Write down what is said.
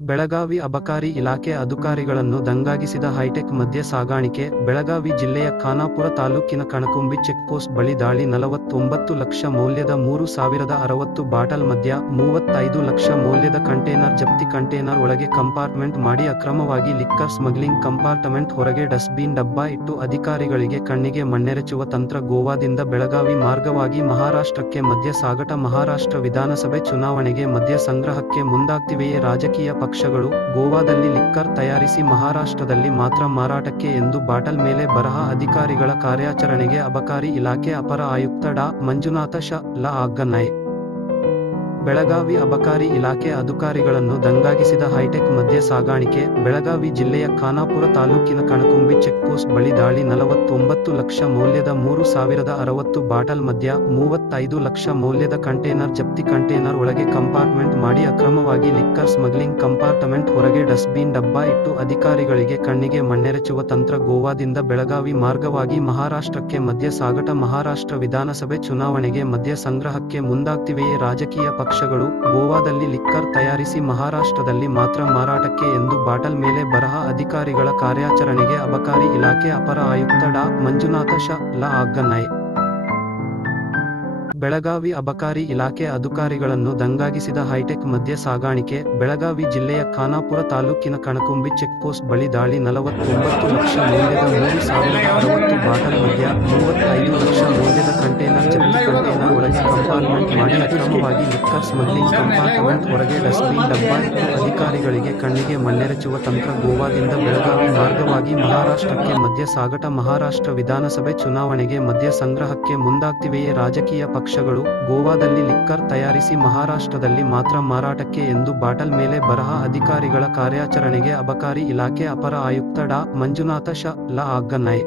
ಬೆಳಗಾವಿ ಅಬಕಾರಿ ಇಲಾಖೆ ಅಧಿಕಾರಿಗಳನ್ನು ದಂಗಾಗಿಸಿದ ಹೈಟೆಕ್ ಮದ್ಯ ಸಾಗಾಣಿಕೆ. ಬೆಳಗಾವಿ ಜಿಲ್ಲೆಯ ಖಾನಾಪುರ ತಾಲೂಕಿನ ಕಣಕುಂಬಿ ಚೆಕ್ಪೋಸ್ಟ್ ಬಳಿ ದಾಳಿ. 49 ಲಕ್ಷ ಮೌಲ್ಯದ 3060 ಬಾಟಲ್ ಮದ್ಯ, 35 ಲಕ್ಷ ಮೌಲ್ಯದ ಕಂಟೇನರ್ ಜಪ್ತಿ. ಕಂಟೇನರ್ ಒಳಗೆ ಕಂಪಾರ್ಟ್ಮೆಂಟ್ ಮಾಡಿ ಅಕ್ರಮವಾಗಿ ಲಿಕ್ಕರ್ ಸ್ಮಗ್ಲಿಂಗ್. ಕಂಪಾರ್ಟ್ಮೆಂಟ್ ಹೊರಗೆ ಡಸ್ಟ್ಬಿನ್ ಡಬ್ಬ ಇಟ್ಟು ಅಧಿಕಾರಿಗಳಿಗೆ ಕಣ್ಣಿಗೆ ಮಣ್ಣೆರಚುವ ತಂತ್ರ. ಗೋವಾದಿಂದ ಬೆಳಗಾವಿ ಮಾರ್ಗವಾಗಿ ಮಹಾರಾಷ್ಟ್ರಕ್ಕೆ ಮದ್ಯ ಸಾಗಾಟ. ಮಹಾರಾಷ್ಟ್ರ ವಿಧಾನಸಭೆ ಚುನಾವಣೆಗೆ ಮದ್ಯ ಸಂಗ್ರಹಕ್ಕೆ ಮುಂದಾಗ್ತಿವೆಯೇ ರಾಜಕೀಯ ಪಕ್ಷಗಳು? ಗೋವಾದಲ್ಲಿ ಲಿಕ್ಕರ್ ತಯಾರಿಸಿ ಮಹಾರಾಷ್ಟ್ರದಲ್ಲಿ ಮಾತ್ರ ಮಾರಾಟಕ್ಕೆ ಎಂದು ಬಾಟಲ್ ಮೇಲೆ ಬರಹ. ಅಧಿಕಾರಿಗಳ ಕಾರ್ಯಾಚರಣೆಗೆ ಅಬಕಾರಿ ಇಲಾಖೆ ಅಪರ ಆಯುಕ್ತ ಡಾ. ಮಂಜುನಾಥ ಶ. ಲ. ಆಜ್ಞೆ. ಬೆಳಗಾವಿ ಅಬಕಾರಿ ಇಲಾಖೆ ಅಧಿಕಾರಿಗಳನ್ನು ದಂಗಾಗಿಸಿದ ಹೈಟೆಕ್ ಮದ್ಯ ಸಾಗಾಣಿಕೆ. ಬೆಳಗಾವಿ ಜಿಲ್ಲೆಯ ಖಾನಾಪುರ ತಾಲೂಕಿನ ಕಣಕುಂಬಿ ಚೆಕ್ಪೋಸ್ಟ್ ಬಳಿ ದಾಳಿ. 49 ಲಕ್ಷ ಮೌಲ್ಯದ 3060 ಬಾಟಲ್ ಮದ್ಯ, 35 ಲಕ್ಷ ಮೌಲ್ಯದ ಕಂಟೇನರ್ ಜಪ್ತಿ. ಕಂಟೇನರ್ ಒಳಗೆ ಕಂಪಾರ್ಟ್ಮೆಂಟ್ ಮಾಡಿ ಅಕ್ರಮವಾಗಿ ಲಿಕ್ಕರ್ ಸ್ಮಗ್ಲಿಂಗ್. ಕಂಪಾರ್ಟ್ಮೆಂಟ್ ಹೊರಗೆ ಡಸ್ಟ್ಬಿನ್ ಡಬ್ಬ ಇಟ್ಟು ಅಧಿಕಾರಿಗಳಿಗೆ ಕಣ್ಣಿಗೆ ಮಣ್ಣೆರಚುವ ತಂತ್ರ. ಗೋವಾದಿಂದ ಬೆಳಗಾವಿ ಮಾರ್ಗವಾಗಿ ಮಹಾರಾಷ್ಟ್ರಕ್ಕೆ ಮದ್ಯ ಸಾಗಾಟ. ಮಹಾರಾಷ್ಟ್ರ ವಿಧಾನಸಭೆ ಚುನಾವಣೆಗೆ ಮದ್ಯ ಸಂಗ್ರಹಕ್ಕೆ ಮುಂದಾಗ್ತಿವೆಯೇ ರಾಜಕೀಯ ಪಕ್ಷಗಳು? ಗೋವಾದಲ್ಲಿ ಲಿಕ್ಕರ್ ತಯಾರಿಸಿ ಮಹಾರಾಷ್ಟ್ರದಲ್ಲಿ ಮಾತ್ರ ಮಾರಾಟಕ್ಕೆ ಎಂದು ಬಾಟಲ್ ಮೇಲೆ ಬರಹ. ಅಧಿಕಾರಿಗಳ ಕಾರ್ಯಾಚರಣೆಗೆ ಅಬಕಾರಿ ಇಲಾಖೆ ಅಪರ ಆಯುಕ್ತ ಡಾ. ಮಂಜುನಾಥ ಶ. ಲ. ಆಜ್ಞೆ. ಬೆಳಗಾವಿ ಅಬಕಾರಿ ಇಲಾಖೆ ಅಧಿಕಾರಿಗಳನ್ನು ದಂಗಾಗಿಸಿದ ಹೈಟೆಕ್ ಮದ್ಯ ಸಾಗಾಣಿಕೆ. ಬೆಳಗಾವಿ ಜಿಲ್ಲೆಯ ಖಾನಾಪುರ ತಾಲೂಕಿನ ಕಣಕುಂಬಿ ಚೆಕ್ಪೋಸ್ಟ್ ಬಳಿ ದಾಳಿ. 49 ಲಕ್ಷ ಮೌಲ್ಯದ 3060 ಬಾಟಲ್ ಮದ್ಯ, 35 ಲಕ್ಷ ಮೌಲ್ಯದ ಕಂಟೇನರ್ ಜಪ್ತಿ. ಕಂಟೇನರ್ ಒಳಗೆ ಕಂಪಾರ್ಟ್ಮೆಂಟ್ ಮಾಡಿ ಅಕ್ರಮವಾಗಿ ಲಿಕ್ಕರ್ ಸ್ಮಗ್ಲಿಂಗ್. ಕಂಪಾರ್ಟ್ಮೆಂಟ್ ಹೊರಗೆ ಡಸ್ಟ್ಬಿನ್ ಡಬ್ಬ ಇಟ್ಟು ಅಧಿಕಾರಿಗಳಿಗೆ ಕಣ್ಣಿಗೆ ಮಣ್ಣೆರಚುವ ತಂತ್ರ. ಗೋವಾದಿಂದ ಬೆಳಗಾವಿ ಮಾರ್ಗವಾಗಿ ಮಹಾರಾಷ್ಟ್ರಕ್ಕೆ ಮದ್ಯ ಸಾಗಾಟ. ಮಹಾರಾಷ್ಟ್ರ ವಿಧಾನಸಭೆ ಚುನಾವಣೆಗೆ ಮದ್ಯ ಸಂಗ್ರಹಕ್ಕೆ ಮುಂದಾಗ್ತಿವೆಯೇ ರಾಜಕೀಯ ಪಕ್ಷಗಳು? ಗೋವಾದಲ್ಲಿ ಲಿಕ್ಕರ್ ತಯಾರಿಸಿ ಮಹಾರಾಷ್ಟ್ರದಲ್ಲಿ ಮಾತ್ರ ಮಾರಾಟಕ್ಕೆ ಎಂದು ಬಾಟಲ್ ಮೇಲೆ ಬರಹ. ಅಧಿಕಾರಿಗಳ ಕಾರ್ಯಾಚರಣೆಗೆ ಅಬಕಾರಿ ಇಲಾಖೆ ಅಪರ ಆಯುಕ್ತ ಡಾ. ಮಂಜುನಾಥ ಶ. ಲ. ಆಜ್ಞೆ.